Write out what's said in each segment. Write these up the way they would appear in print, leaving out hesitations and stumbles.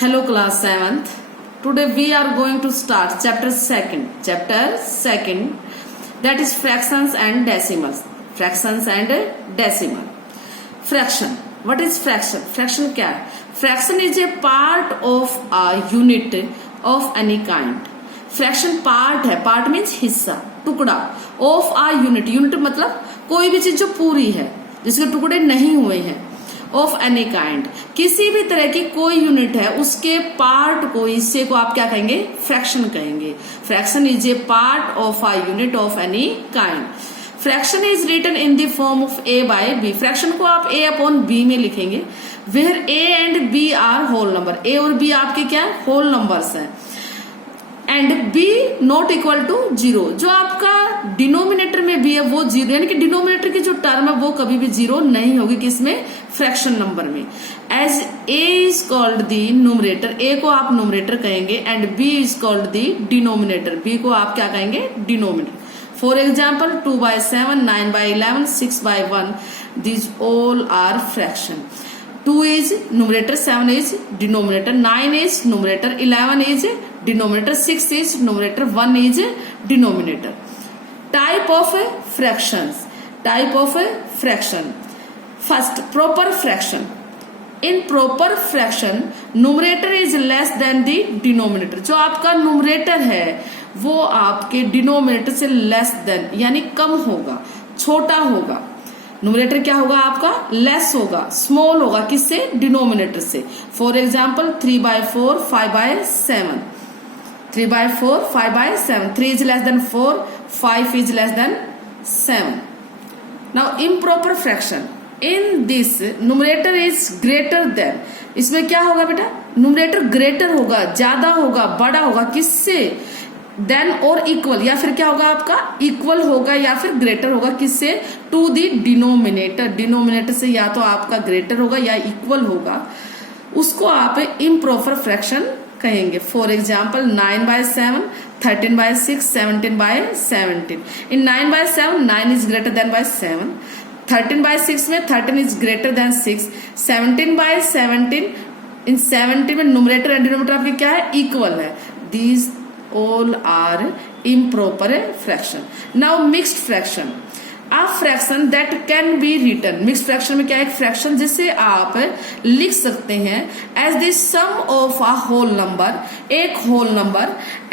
Hello class 7th. Today we are going to start chapter 2nd. Chapter 2nd, that is fractions and decimals. Fractions and decimal. Fraction. What is fraction? Fraction क्या है? Fraction is a part of a unit of any kind. Fraction part है. Part means हिस्सा, टुकड़ा. Of a unit. Unit मतलब कोई भी चीज जो पूरी है, जिसके टुकड़े नहीं हुए हैं. ऑफ एनी काइंड, किसी भी तरह की कोई यूनिट है उसके पार्ट को, हिस्से को आप क्या कहेंगे? फ्रैक्शन कहेंगे. Fraction is a part of a unit of any kind. Fraction is written in the form of a by b. Fraction को आप ए अपॉन बी में लिखेंगे, where a and b are whole number. A और b आपके क्या है? Whole numbers हैं. And b not equal to zero. जो आपका डिनोमिनेटर में बी है वो जीरो, यानी कि डिनोमिनेटर की जो टर्म है वो कभी भी जीरो नहीं होगी. किसमें? फ्रैक्शन नंबर में. As a is called the numerator. A को आप न्यूमरेटर कहेंगे and b is called the denominator. B को आप क्या कहेंगे? Denominator. For example 2/7, 9/11, 6/1, these all are fraction. 2 is numerator, 7 is denominator, 9 is numerator, 11 is denominator, 6 is numerator, 1 is denominator. Type of fractions. Type of fraction. First, proper fraction. In proper fraction, numerator is less than the denominator. जो आपका numerator है वो आपके denominator से less than यानी कम होगा, छोटा होगा. न्यूमरेटर क्या होगा आपका? लेस होगा, स्मॉल होगा. किससे? डिनोमिनेटर से. For example 3/4, 5/7. 3/4, 5/7. 3 is less than 4, 5 is less than 7. Now improper fraction. In this numerator is greater than. इसमें क्या होगा बेटा? न्यूमरेटर ग्रेटर होगा, ज्यादा होगा, बड़ा होगा. किससे? देन और इक्वल, या फिर क्या होगा आपका? इक्वल होगा या फिर ग्रेटर होगा. किससे? To the denominator. डिनोमिनेटर से या तो आपका ग्रेटर होगा या इक्वल होगा. उसको आप इम्प्रॉपर फ्रैक्शन कहेंगे. For example 9/7, 13/6, 17/17. इन 9/7 9 इज ग्रेटर देन बाय 7. 13/6 में 13 इज ग्रेटर देन 6. 17/17, इन 17 में न्यूमरेटर एंड डिनोमिनेटर आपके क्या है? इक्वल है. These all are improper fraction. Now mixed fraction. A fraction that can be written. Mixed fraction में क्या है? एक फ्रैक्शन जिसे आप लिख सकते हैं as the sum of a whole number, एक whole number,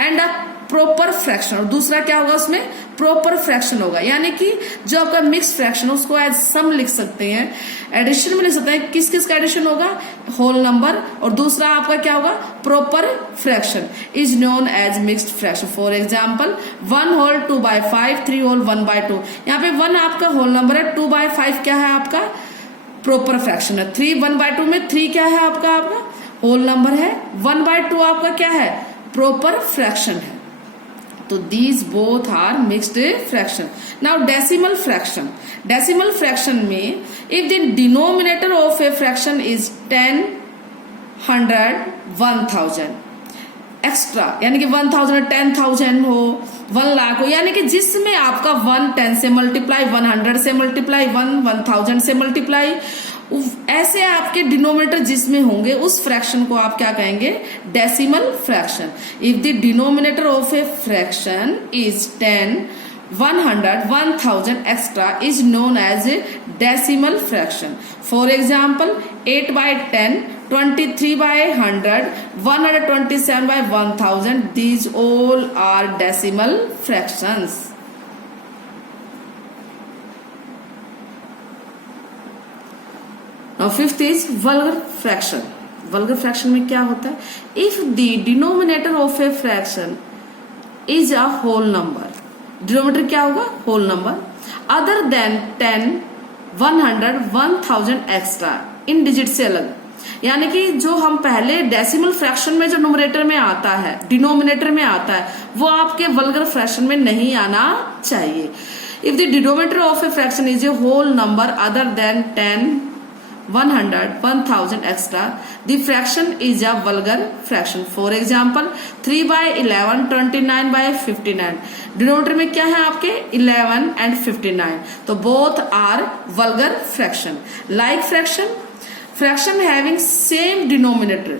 and a proper fraction. और दूसरा क्या होगा उसमें? प्रॉपर फ्रैक्शन होगा. यानी कि जो आपका मिक्स फ्रैक्शन है उसको एज सम लिख सकते हैं, एडिशन में लिख सकते हैं. किस किस का एडिशन होगा? Whole number. और दूसरा आपका क्या होगा? Proper fraction is known as mixed fraction. For example 1 whole 2/5, 3 whole 1/2. यहाँ पे 1 आपका होल नंबर है, 2/5 क्या है आपका? प्रॉपर फ्रैक्शन है. 3 1/2 में 3 क्या है आपका होल नंबर है. 1/2 आपका क्या है? प्रॉपर फ्रैक्शन है. तो these both are mixed fraction. Now decimal fraction. Decimal fraction में if the denominator of a fraction is 10, 100, 1000 extra, यानी कि 1000 10,000 हो, 1 लाख हो, यानी कि जिसमें आपका 1 10 से मल्टीप्लाई, 100 से मल्टीप्लाई, 1000 से मल्टीप्लाई, ऐसे आपके डिनोमिनेटर जिसमें होंगे उस फ्रैक्शन को आप क्या कहेंगे? Decimal fraction. If the denominator of a fraction is 10, 100, 1000 extra is known as a decimal fraction. For example 8/10, 23/100, 127/1000. These all are decimal fractions. Now fifth is vulgar fraction. Vulgar fraction में क्या होता है? If the denominator of a fraction is a whole number, denominator क्या होगा? whole number, other than 10, 100, 1000 extra, इन digit से अलग. यानी कि जो हम पहले डेसिमल फ्रैक्शन में जो न्यूमरेटर में आता है, डिनोमिनेटर में आता है, वो आपके वल्गर फ्रैक्शन में नहीं आना चाहिए. If the denominator of a fraction is a whole number other than 10, 100, 1000 extra, the fraction is a vulgar fraction. For example 3/11, 29/59. Denominator में क्या है आपके? 11 and 59. तो both are vulgar fraction. Like fraction having same denominator.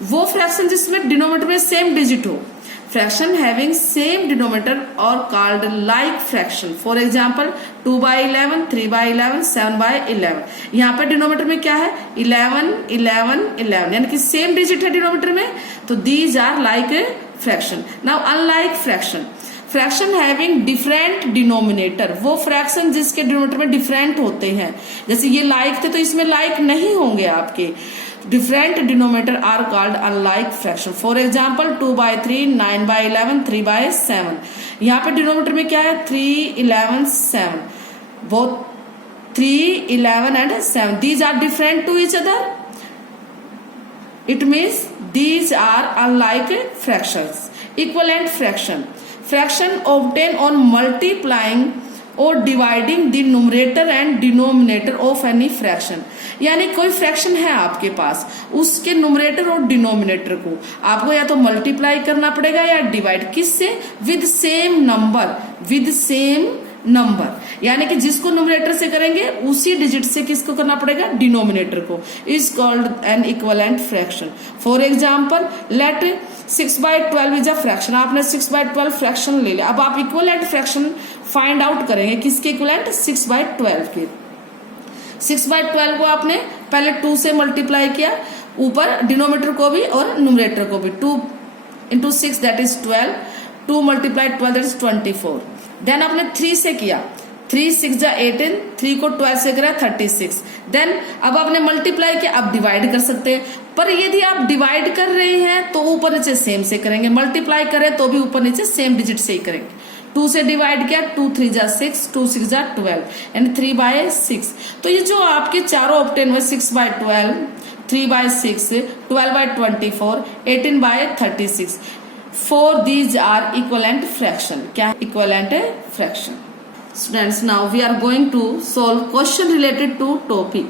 वो fraction जिसमें denominator में same digit हो। Fraction having same denominator और called like fraction. For example 2/11, 3/11, 7/11। यहाँ पे डिनोमिनेटर में क्या है 11, 11, 11, यानी कि सेम डिजिट है डिनोमिनेटर में, तो these are like fraction. Now unlike fraction, fraction having different denominator, वो फ्रैक्शन जिसके डिनोमिनेटर में डिफरेंट होते हैं। जैसे ये लाइक थे तो इसमें लाइक नहीं होंगे आपके। Different denominator are called unlike fraction. For example 2/3, 9/11, 3/7। यहाँ पे डिनोमिनेटर में क्या है 3, 11, 7, both 3, 11 and 7 these are different to each other, it means these are unlike fractions. Equivalent fraction, fraction obtain on multiplying और dividing the numerator and denominator of any fraction. यानी कोई fraction है आपके पास, उसके न्यूमरेटर और डिनोमिनेटर को आपको या तो मल्टीप्लाई करना पड़ेगा या डिवाइड, किससे, with same number, with same number, यानी कि जिसको न्यूमरेटर से करेंगे उसी डिजिट से किसको करना पड़ेगा, डिनोमिनेटर को, is called an equivalent fraction. For example let 6/12 is a fraction. आपने 6/12 फ्रैक्शन ले लिया, अब आप इक्विवेलेंट फ्रैक्शन फाइंड आउट करेंगे किसके इक्विवेलेंट, 6/12 के। 6/12 को आपने पहले 2 से मल्टीप्लाई किया, ऊपर डिनोमिनेटर को भी और न्यूमरेटर को भी। 2 into 6 that is 12, 2 multiplied 12 that is 24। Then आपने 3 से किया, 3 6 जा 18, 3 को 12 से करा 36। देन अब आपने मल्टीप्लाई किया, अब डिवाइड कर सकते हैं, पर यदि आप डिवाइड कर रहे हैं तो ऊपर नीचे सेम से करेंगे, मल्टीप्लाई करें तो भी ऊपर नीचे सेम डिजिट से ही करेंगे। 2 से डिवाइड किया, 2 3 जा 6, 2 6 जा 12 एंड 3/6। तो ये जो आपके चारों ऑब्टेन हुए 6/12, 3/6, 12/24, 18/36, 4 these are equivalent fraction। क्या equivalent fraction? Students, now we are going to solve question related to topic।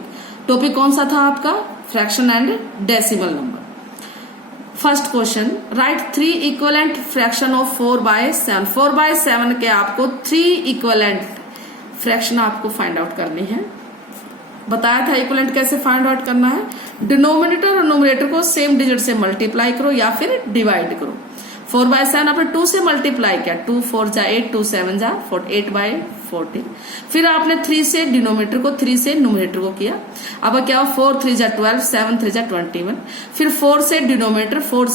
Topic कौन सा था आपका, fraction and decimal number. First question, right 3 equivalent fraction of 4/7। 4/7 के आपको 3 इक्विवेलेंट फ्रैक्शन आपको find out करनी है। बताया था इक्विवेलेंट कैसे फाइंड आउट करना है, डिनोमिनेटर और न्यूमरेटर को सेम डिजिट से मल्टीप्लाई करो या फिर डिवाइड करो। 4/7 आपने 2 से मल्टीप्लाई किया, 2 4 जा 8, 2 7 जा 8/14। फिर आपने 3 से डिनोमिनेटर को, 3 से न्यूमरेटर को किया। अब क्या हो, 4 3 जा 12, 7 3 जा 21। फिर 4 से डिनोमिनेटर, 4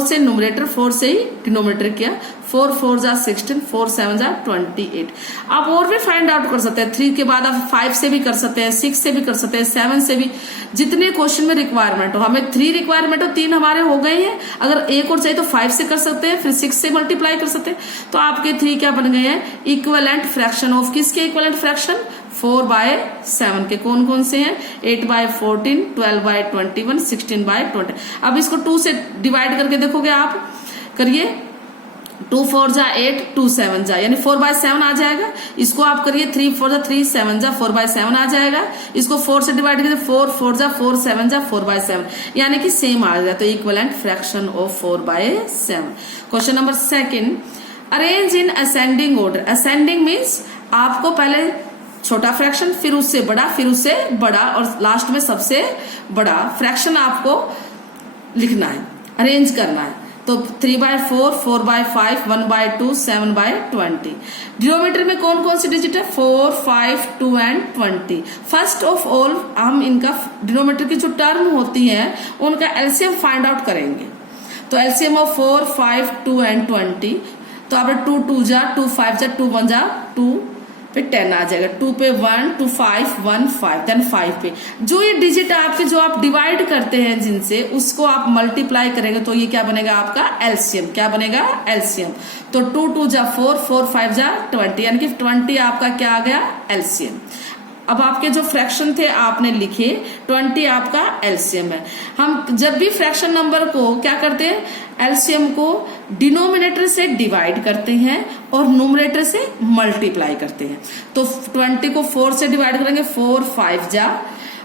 से न्यूमरेटर, 4 से ही डिनोमिनेटर किया, 4 4 जा 16, 4 7 जा 28। आप और भी फाइंड आउट कर सकते हैं, 3 के बाद आप 5 से भी कर सकते हैं, 6 से भी कर सकते हैं, 7 से भी, जितने क्वेश्चन में रिक्वायरमेंट हो। हमें 3 रिक्वायरमेंट हो, 3 हमारे हो गए हैं, अगर एक और चाहिए तो 5 से कर सकते हैं, फिर 6 से मल्टीप्लाई कर सकते हैं। तो आपके 3 क्या बन गए हैं, इक्विवेलेंट फ्रैक्शन ऑफ, किसके इक्विवेलेंट फ्रैक्शन, 4/7 के। कौन कौन से हैं, 8/14, 12/21, 16/20। अब इसको 2 से डिवाइड करके देखोगे आप, करिए, 2 4 जा 8, 2 7 जा, यानी 4/7 आ जाएगा। इसको आप करिए, 3 4 जा 3, 7 जा 4/7 आ जाएगा। इसको 4 से डिवाइड करिए, 4 4 जा 4, 7 जा 4/7, यानी कि सेम आ जाएगा। तो equivalent fraction of 4/7। Question number second, arrange in ascending order. Ascending means आपको पहले छोटा फ्रैक्शन, फिर उससे बड़ा, फिर उससे बड़ा, और लास्ट में सबसे बड़ा फ्रैक्शन आपको लिखना है, अरेंज करना है। तो 3/4, 4/5, 1/2, 7/20। डिनोमिनेटर में कौन कौन सी डिजिट है, 4, 5, 2 एंड 20। फर्स्ट ऑफ ऑल हम इनका डिनोमिनेटर की जो टर्म होती है उनका एलसीएम फाइंड आउट करेंगे। तो एलसीएम ऑफ 4, 5, 2 एंड 20। तो आपने 2 2 जा 2, 5 जा 2, 1 जा 2, पे 10 आ जाएगा, 2 पे 1, 2 5, 1 5, देन 5 पे जो ये डिजिट आपके जो आप डिवाइड करते हैं जिनसे, उसको आप मल्टीप्लाई करेंगे तो ये क्या बनेगा आपका एलसीएम। क्या बनेगा, एलसीएम। तो 2 2 जा 4, 4 5 जा 20, यानी कि 20 आपका क्या आ गया, एलसीएम। अब आपके जो फ्रैक्शन थे आपने लिखे, 20 आपका एलसीएम है। हम जब भी फ्रैक्शन नंबर को क्या करते हैं, एलसीएम को डिनोमिनेटर से डिवाइड करते हैं और न्यूमरेटर से मल्टीप्लाई करते हैं। तो 20 को 4 से डिवाइड करेंगे, 4 5 जा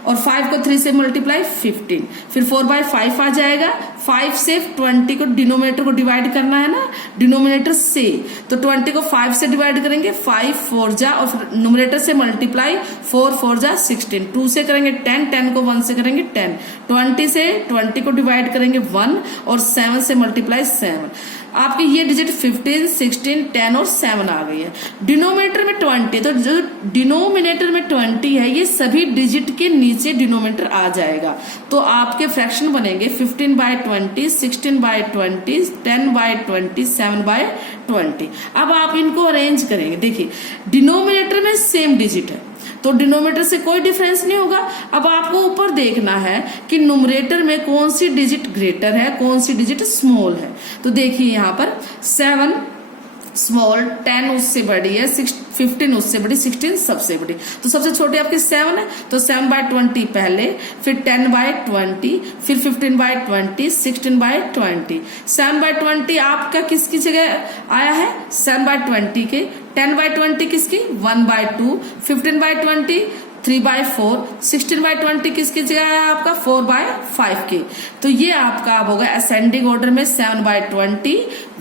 और 5 को 3 से मल्टीप्लाई 15, फिर 4/5 आ जाएगा। 5 से 20 को डिनोमिनेटर को डिवाइड करना है ना, डिनोमिनेटर से, तो 20 को 5 से डिवाइड करेंगे, 5 4 जा, और फिर न्यूमरेटर से मल्टीप्लाई 4 4 जा 16, 2 से करेंगे 10, 10 को 1 से करेंगे 10, 20 से 20 को डिवाइड करेंगे 1, और 7 से मल्टीप्लाई 7। आपके ये डिजिट 15, 16, 10 और 7 आ गई है। डिनोमिनेटर में 20, तो जो डिनोमिनेटर में 20 है ये सभी डिजिट के नीचे डिनोमिनेटर आ जाएगा, तो आपके फ्रैक्शन बनेंगे 15/20, 16/20, 10/20, 7/20। अब आप इनको अरेंज करेंगे। देखिए डिनोमिनेटर में सेम डिजिट है तो डिनोमिनेटर से कोई डिफरेंस नहीं होगा। अब आपको ऊपर देखना है कि न्यूमरेटर में कौन सी डिजिट ग्रेटर है, कौन सी डिजिट स्मॉल है। तो देखिए यहाँ पर 7 स्मॉल, 10 उससे बड़ी है, 15 उससे बड़ी, 16 सबसे बड़ी, तो सबसे छोटी आपकी 7 है, तो 7/20 पहले, फिर 10/20, फिर 15/20, 16/20। 7/20 आपका किसकी जगह आया है, 7/20 के, 10/20 किसकी, 1/2, 15/20 3/4, 16/20 किसकी जगह है आपका 4/5 की। तो ये आपका अब होगा असेंडिंग ऑर्डर में 7/20,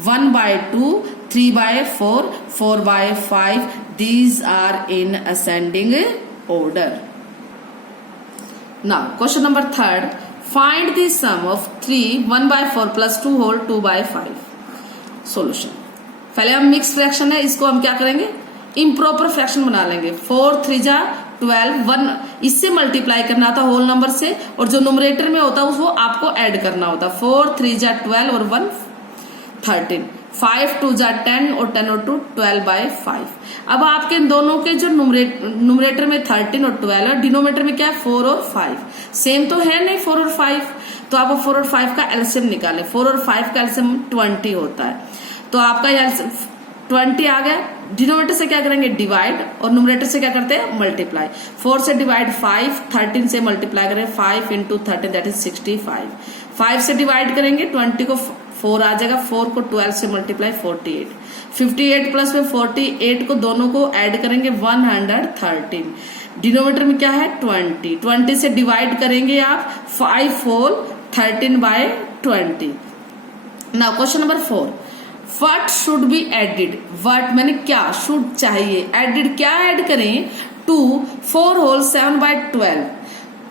1/2, 3/4, 4/5, these are in ascending order. Now question number 3rd, find the sum of 3 1/4 plus 2 whole 2/5. Solution. पहले हम मिक्स फ्रैक्शन है, इसको हम क्या करेंगे, इम्प्रॉपर फ्रैक्शन बना लेंगे। 4 3 जा 12, 1 इससे मल्टीप्लाई करना था होल नंबर से, और जो न्यूमरेटर में होता है वो आपको ऐड करना होता। 4 3 जा 12 और 1 13, 5 2 जा 10 और 10 और 2 12/5। अब आपके इन दोनों के जो न्यूमरेटर में 13 और 12 है, डिनोमिनेटर में क्या है 4 और 5, सेम तो है नहीं 4 और 5, तो आप 4 और 5 का एलसीएम निकालें। 4 और 5 का एलसीएम 20 होता है, तो आपका 20 आ गया। डिनोमिनेटर से क्या करेंगे डिवाइड, और न्यूमरेटर से क्या करते हैं मल्टीप्लाई। 4 से डिवाइड 5, 13 से मल्टीप्लाई करें 5 × 13 दैट इज 65। 5 से डिवाइड करेंगे 20 को 4 आ जाएगा, 4 को 12 से मल्टीप्लाई 48, 58 प्लस में 48 को दोनों को ऐड करेंगे 113। डिनोमिनेटर में क्या है 20, 20 से डिवाइड करेंगे आप 5 whole 13/20। Now question number 4, What should be added? What मैंने क्या should चाहिए, added क्या ऐड करें, 2 4 whole 7/12,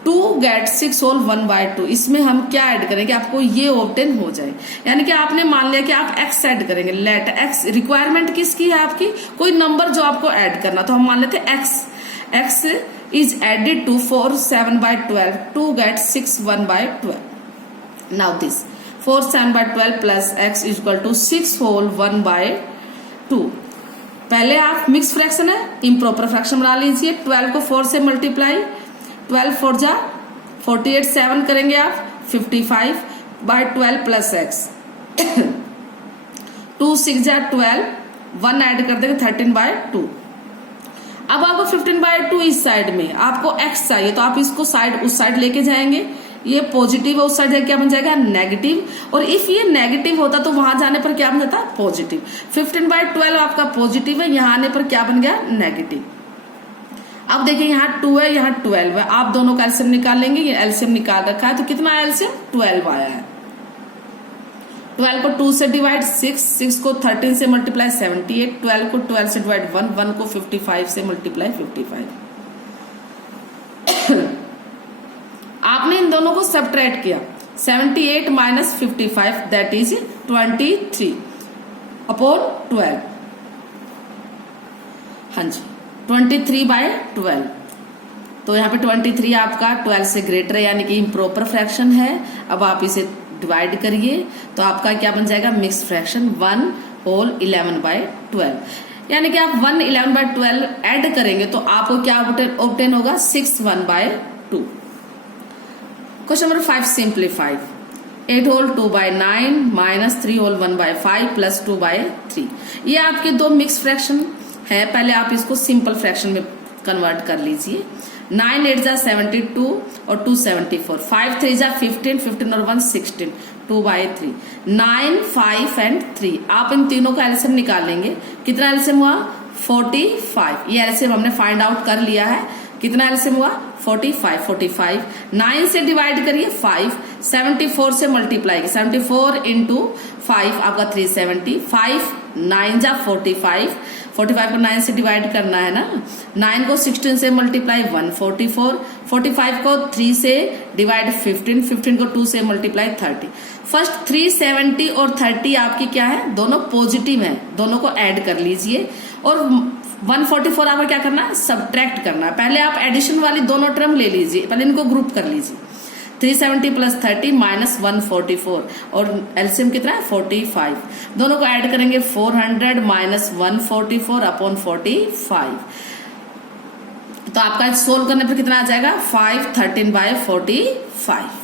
2 get 6 whole 1/2। इसमें हम क्या ऐड करेंगे, आपको ये ऑब्टेन हो जाए। यानी कि आपने मान लिया कि आप x ऐड करेंगे, लेट x रिक्वायरमेंट किसकी है आपकी, कोई नंबर जो आपको ऐड करना, तो हम मान लेते x is added to 4 7/12, 2 get 6 1/12। Now this 4 7/12 plus x is equal to 6 whole 1/2। पहले आप मिक्स फ्रैक्शन है, इम्प्रॉपर फ्रैक्शन बना लीजिए। 12 को 4 से मल्टीप्लाई, 12 4 जा 48, 7 करेंगे आप 55/12 प्लस x 2 6 जा 12, 1 ऐड कर देंगे 13/2। अब आपको 15/2 इस साइड में आपको x चाहिए, तो आप इसको साइड उस साइड लेके जाएंगे, ये पॉजिटिव है, उस साइड क्या बन जाएगा नेगेटिव, और इफ ये नेगेटिव होता तो वहां जाने पर क्या बन जाता पॉजिटिव। 15/12 आपका पॉजिटिव है, यहां आने पर क्या बन गया नेगेटिव। अब देखिए यहाँ 2 है, यहाँ 12 है, आप दोनों का एलसीएम निकाल लेंगे। ये एलसीएम निकाल रखा है, तो कितना आया एलसीएम 12 आया है। 12 को 2 से डिवाइड 6 को 13 से मल्टीप्लाई 78, 12 को 12 से डिवाइड 1 को 55 से मल्टीप्लाई 55। आपने इन दोनों को सबट्रैक्ट किया, 78 माइनस 55 दैट इज 23 अपॉन 12। हाँ जी 23/12। तो यहाँ पे 23 आपका 12 से ग्रेटर है, यानी कि इम्प्रॉपर फ्रैक्शन है। अब आप इसे डिवाइड करिए तो आपका क्या बन जाएगा मिक्स फ्रैक्शन 1 होल 11/12, यानी कि आप 1 11/12 ऐड करेंगे तो आपको क्या ऑब्टेन होगा 6 1/2। Question number 5 simplify 8 whole 2/9 minus 3 whole 1/5 plus 2/3। ये आपके दो मिक्स फ्रैक्शन है, पहले आप इसको सिंपल फ्रैक्शन में कन्वर्ट कर लीजिए। 9 8 जा 72 और 2 74, 5 3 जा 15, 15 और 1 16, 2/3, 9 5 एंड 3। आप इन तीनों का एलसीएम निकाल लेंगे, कितना एलसीएम हुआ 45। ये एलसीएम हमने फाइंड आउट कर लिया है, कितना एलसीएम हुआ 45 45 9 से डिवाइड करिए 5 74 से मल्टीप्लाई 74 इंटू 5 आपका 370 5 9 जा 45 45 को 9 से डिवाइड करना है ना 9 को 16 से मल्टीप्लाई 144 45 को 3 से डिवाइड 15 15 को 2 से मल्टीप्लाई 30 फर्स्ट 370 और 30 आपकी क्या है दोनों पॉजिटिव है दोनों को ऐड कर लीजिए और 144 आपको क्या करना है सब्ट्रैक्ट करना है पहले आप एडिशन वाली दोनों टर्म ले लीजिए पहले इनको ग्रुप कर लीजिए 370 प्लस 30 माइनस 144 और एलसीएम कितना है 45 दोनों को ऐड करेंगे 400 माइनस 144 अपॉन 45 तो आपका सोल्व करने पर कितना आ जाएगा 513/45